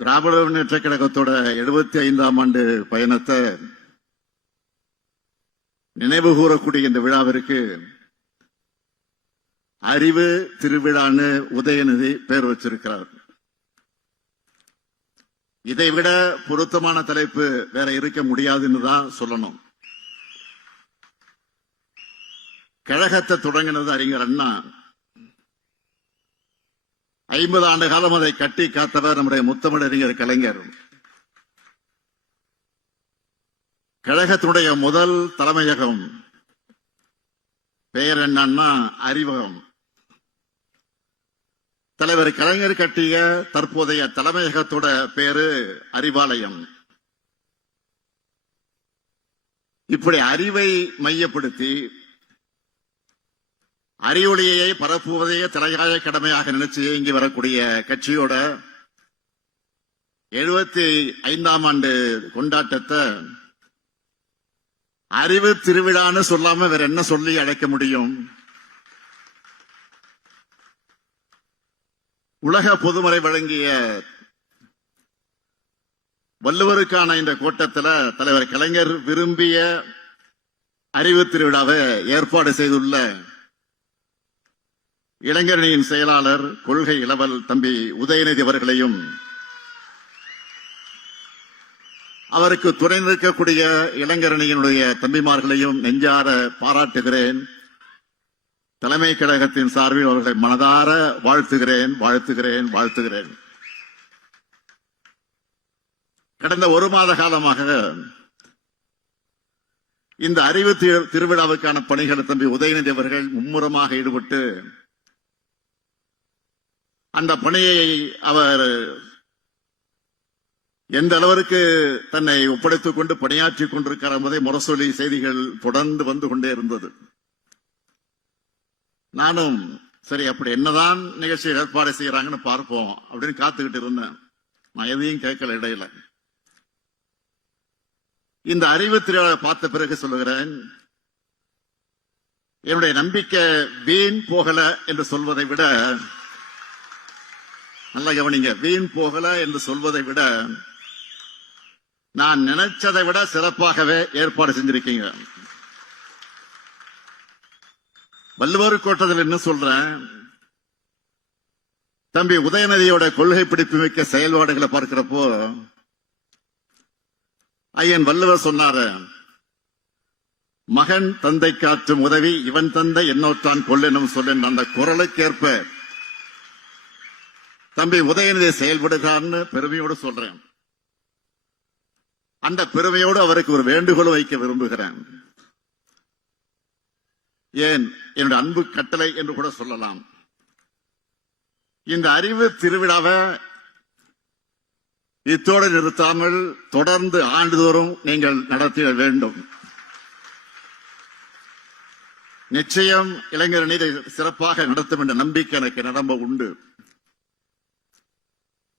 திராவிட முன்னேற்ற கழகத்தோட எழுபத்தி ஐந்தாம் ஆண்டு பயணத்தை நினைவு கூறக்கூடிய இந்த விழாவிற்கு அறிவு திருவிழான்னு உதயநிதி பெயர் வச்சிருக்கிறார் இதைவிட பொருத்தமான தலைப்பு வேற இருக்க முடியாதுன்னு தான் சொல்லணும் கழகத்தை தொடங்கினது அறிஞர் அண்ணா ஐம்பது ஆண்டு காலம் அதை கட்டி காத்தவர் நம்முடைய முத்தமிழறிஞர் கலைஞர் கழகத்தினுடைய முதல் தலைமையகம் பெயர் என்னன்னா அறிவகம் தலைவர் கலைஞர் கட்டிய தற்போதைய தலைமையகத்தோட பேரு அறிவாலயம் இப்படி அறிவை மையப்படுத்தி அறிவொளியை பரப்புவதே திரையாய கடமையாக நினைச்சு இயங்கி வரக்கூடிய கட்சியோட எழுபத்தி ஐந்தாம் ஆண்டு கொண்டாட்டத்தை அறிவு திருவிழான்னு சொல்லாம வேற என்ன சொல்லி அழைக்க முடியும் உலக பொதுமறை வழங்கிய வள்ளுவருக்கான இந்த கூட்டத்தில் தலைவர் கலைஞர் விரும்பிய அறிவு திருவிழாவை ஏற்பாடு செய்துள்ள இளைஞரணியின் செயலாளர் கொள்கை இளவல் தம்பி உதயநிதி அவர்களையும் அவருக்கு துணை நிற்கக்கூடிய இளைஞரணியினுடைய தம்பிமார்களையும் நெஞ்சார பாராட்டுகிறேன் தலைமை கழகத்தின் சார்பில் அவர்களை மனதார வாழ்த்துகிறேன் வாழ்த்துகிறேன் வாழ்த்துகிறேன் கடந்த ஒரு மாத காலமாக இந்த அறிவு திருவிழாவுக்கான பணிகளை தம்பி உதயநிதி அவர்கள் மும்முரமாக ஈடுபட்டு அந்த பணியை அவர் எந்த அளவிற்கு தன்னை ஒப்படைத்துக் கொண்டு பணியாற்றிக் கொண்டிருக்கிறார் என்பதை முரசொலி செய்திகள் தொடர்ந்து வந்து கொண்டே இருந்தது நானும் சரி அப்படி என்னதான் நிகழ்ச்சி ஏற்பாடு செய்யறாங்கன்னு பார்ப்போம் அப்படின்னு காத்துக்கிட்டு இருந்தேன் நான் எதையும் கேட்கல இடையில இந்த அறிவு திருவிழா பார்த்த பிறகு சொல்லுகிறேன் என்னுடைய நம்பிக்கை வீண் போகல என்று சொல்வதை விட நல்லா கவனிங்க வீண் போகல என்று சொல்வதை விட நான் நினைச்சதை விட சிறப்பாகவே ஏற்பாடு செஞ்சிருக்கீங்க வள்ளுவர் கோட்டத்தில் என்ன சொல்றேன் தம்பி உதயநிதியோட கொள்கை பிடிப்பு மிக்க செயல்பாடுகளை பார்க்கிறப்போ ஐயன் வள்ளுவர் சொன்னாரு மகன் தந்தை காற்றும் உதவி இவன் தந்தை என்னோட்டான் கொள்ளெனும் சொல்லு அந்த குரலுக்கேற்ப தம்பி உதயநிதி செயல்படுகிறார்னு பெருமையோடு சொல்றேன் அந்த பெருமையோடு அவருக்கு ஒரு வேண்டுகோள் வைக்க விரும்புகிறேன் ஏன் என்னுடைய அன்பு கட்டளை என்று கூட சொல்லலாம் இந்த அறிவு திருவிழாவை இத்தோடு நிறுத்தாமல் தொடர்ந்து ஆண்டுதோறும் நீங்கள் நடத்திட வேண்டும் நிச்சயம் இளைஞர் நீதை சிறப்பாக நடத்தும் என்ற நம்பிக்கை எனக்கு நிரம்ப உண்டு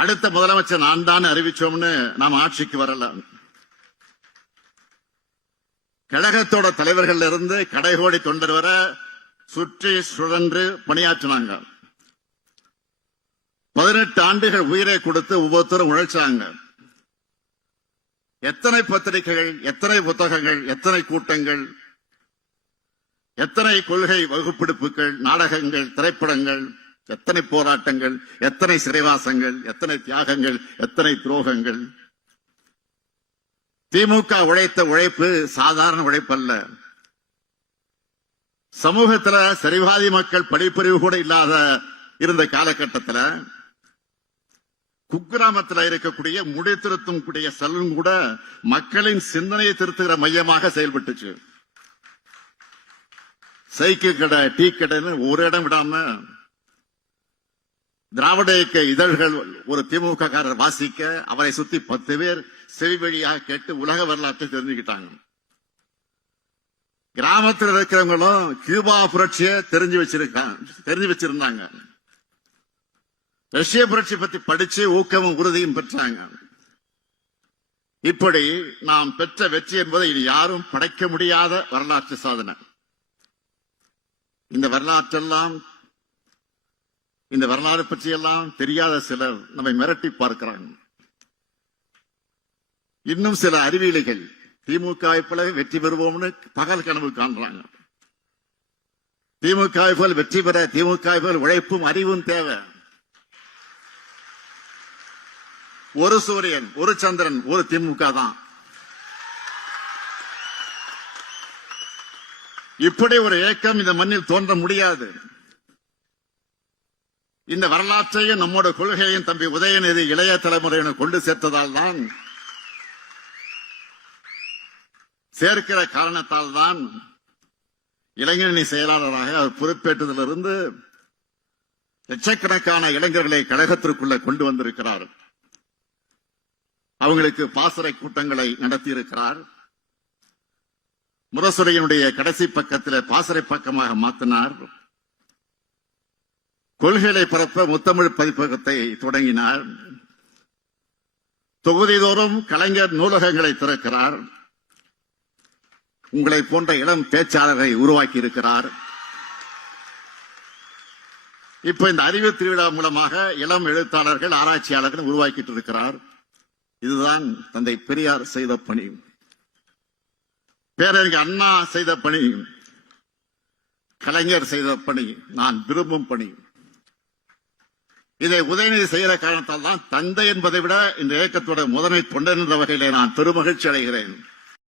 அடுத்த முதலமைச்சர் நான் தான் அறிவிச்சோம்னு நாம் ஆட்சிக்கு வரலாம் கழகத்தோட தலைவர்கள் இருந்து கடைகோடி தொண்டர் வர சுற்றி சுழன்று பணியாற்றினாங்க பதினெட்டு ஆண்டுகள் உயிரை கொடுத்து ஒவ்வொருத்தரும் உழைச்சாங்க எத்தனை பத்திரிகைகள் எத்தனை புத்தகங்கள் எத்தனை கூட்டங்கள் எத்தனை கொள்கை வகுப்பிடுப்புகள் நாடகங்கள் திரைப்படங்கள் எத்தனை போராட்டங்கள் எத்தனை சிறைவாசங்கள் எத்தனை தியாகங்கள் எத்தனை துரோகங்கள் திமுக உழைத்த உழைப்பு சாதாரண உழைப்பல்ல சமூகத்துல சரிவாதி மக்கள் படிப்பறிவு கூட இல்லாத இருந்த காலகட்டத்தில் குக்கிராமத்தில் இருக்கக்கூடிய முடி திருத்தும் கூடிய செல்வம் கூட மக்களின் சிந்தனையை திருத்துகிற மையமாக செயல்பட்டுச்சு சைக்கிள் கடை டீ கடைன்னு ஒரு இடம் விடாம திராவிட இயக்க இதழ்கள் ஒரு திமுக காரர் வாசிக்க அவரை சுத்தி பத்து பேர் செவி வழியாக கேட்டு உலக வரலாற்றை தெரிஞ்சுக்கிட்டாங்க கிராமத்தில் இருக்கிறவங்களும் கியூபா புரட்சியை தெரிஞ்சு வச்சிருக்காங்க தெரிஞ்சு வச்சிருந்தாங்க ரஷ்ய புரட்சி பத்தி படிச்சு ஊக்கமும் உறுதியும் பெற்றாங்க இப்படி நாம் பெற்ற வெற்றி என்பதை இனி யாரும் படைக்க முடியாத வரலாற்று சாதனை இந்த வரலாற்றெல்லாம் இந்த வரலாறு பற்றியெல்லாம் தெரியாத சிலர் நம்மை மிரட்டி பார்க்கிறாங்க இன்னும் சில அறிவியலைகள் திமுக போல வெற்றி பெறுவோம்னு பகல் கனவு காண்றாங்க திமுக போல் வெற்றி பெற திமுக போல் உழைப்பும் அறிவும் தேவை ஒரு சூரியன் ஒரு சந்திரன் ஒரு திமுக தான் இப்படி ஒரு இயக்கம் இந்த மண்ணில் தோன்ற முடியாது இந்த வரலாற்றையும் நம்மோட கொள்கையையும் தம்பி உதயநிதி இளைய தலைமுறையினர் கொண்டு சேர்த்ததால் தான் சேர்க்கிற காரணத்தால் தான் இளைஞரணி செயலாளராக அவர் பொறுப்பேற்றதிலிருந்து லட்சக்கணக்கான இளைஞர்களை கழகத்திற்குள்ள கொண்டு வந்திருக்கிறார் அவங்களுக்கு பாசறை கூட்டங்களை நடத்தியிருக்கிறார் முரசுரையினுடைய கடைசி பக்கத்தில் பாசறை பக்கமாக மாத்தினார் கொள்கைகளை பரப்ப முத்தமிழ் பதிப்பகத்தை தொடங்கினார் தொகுதிதோறும் கலைஞர் நூலகங்களை திறக்கிறார் உங்களை போன்ற இளம் பேச்சாளரை உருவாக்கி இருக்கிறார் இப்ப இந்த அறிவு திருவிழா மூலமாக இளம் எழுத்தாளர்கள் ஆராய்ச்சியாளர்கள் உருவாக்கிட்டு இருக்கிறார் இதுதான் தந்தை பெரியார் செய்த பணி பேரறிஞர் அண்ணா செய்த பணி கலைஞர் செய்த பணி நான் விரும்பும் பணி இதை உதயநிதி செய்கிற காரணத்தால் தான் தந்தை என்பதை விட இந்த இயக்கத்தோட முதன்மை தொண்டர் என்ற வகையிலே நான் பெருமகிழ்ச்சி அடைகிறேன்